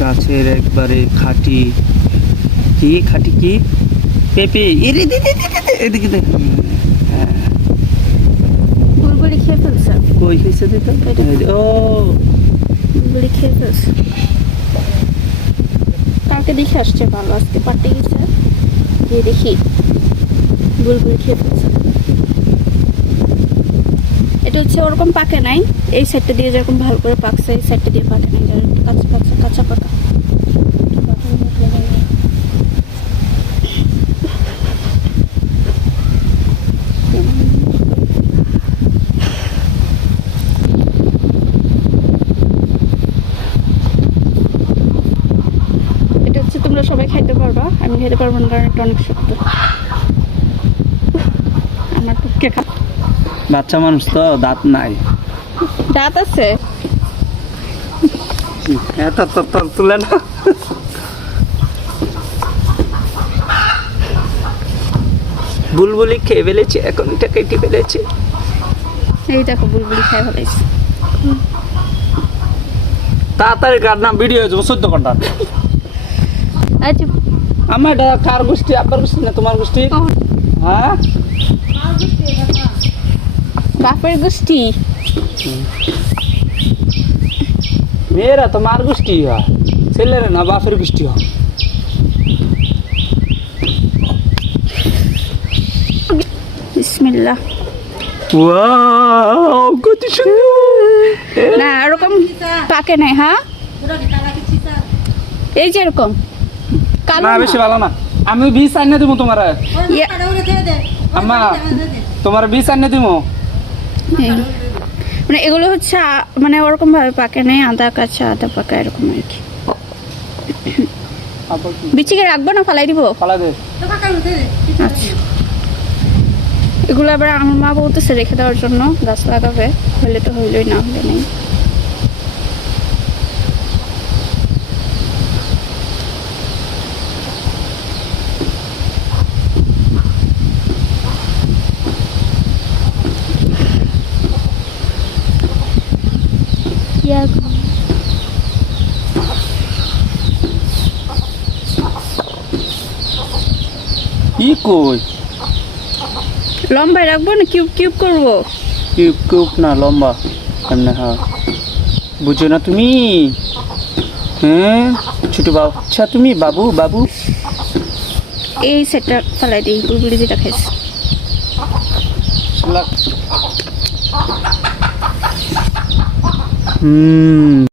গাছের একবারে খাঁটি কি পেঁপে এরে এদিকে দেখ। বুলবুলি খেয়ে ফেলছে। কই খেয়েছে দিতে? ও বুলবুলি খেয়ে ফেলছে। কালকে দেখে আসছে ভালো, আজকে পাটে গেছে গিয়ে দেখি বুলবুলি খেয়ে ফেলছে। এটা হচ্ছে ওরকম পাকে নাই, এই সাইডটা দিয়ে যেরকম ভালো করে পাকছে এই সাইডটা দিয়ে পাকে নাই, কাঁচা পাকা। এটা হচ্ছে তোমরা সবাই খাইতে পারবা, আমি খেতে পারবো না কারণ এটা অনেক শক্ত। আমার টুককে খা। বাচ্চা মানুষ তো দাঁত নাই। দাঁত আছে এত তুলে না। বুলবুলি খেয়ে ফেলেছে, এখন এটা কেটে ফেলেছে। এই দেখো বুলবুলি খাই ফেলাইছে। তাড়াতাড়ি কার নাম ভিডিও হয়ে যাবো 14 ঘন্টা। আচ্ছা আমার এটা কার গোষ্ঠী? আব্বার গোষ্ঠী না তোমার গোষ্ঠী? হ্যাঁ বাপের গোষ্ঠী। মেয়েরা তো মার গোষ্ঠী হয়, ছেলেরা না বাপের গোষ্ঠী হয়। বিসমিল্লাহ। ওয়াও কত সুন্দর। না এরকম পাকে নাই। হ্যাঁ এই যে এরকম কালো না বেশি ভালো না। আমি 20 আইনে দিব তোমার। আম্মা তোমার 20 আইনে দিব। মানে এগুলো হচ্ছে মানে ওরকম ভাবে পাকে নেই, আদা কাঁচা আদা পাকা এরকম আর কি। বিচিকে রাখবো না ফালাই দিব? ফালা দে। আচ্ছা এগুলো আবার আমার মা বলতেছে রেখে দেওয়ার জন্য, গাছ লাগাবে, হইলে তো হইলই, না হলে নেই। কি কই লম্বায় রাখবো না কিউব কিউব করবো? কিউব না লম্বা এমনি। হ্যাঁ বুঝো না তুমি? হ্যাঁ ছোট বাচ্চা তুমি, বাবু বাবু। এই সেটটা ফালাই দিই, বুলবুলি যেটা খাইছে। হুম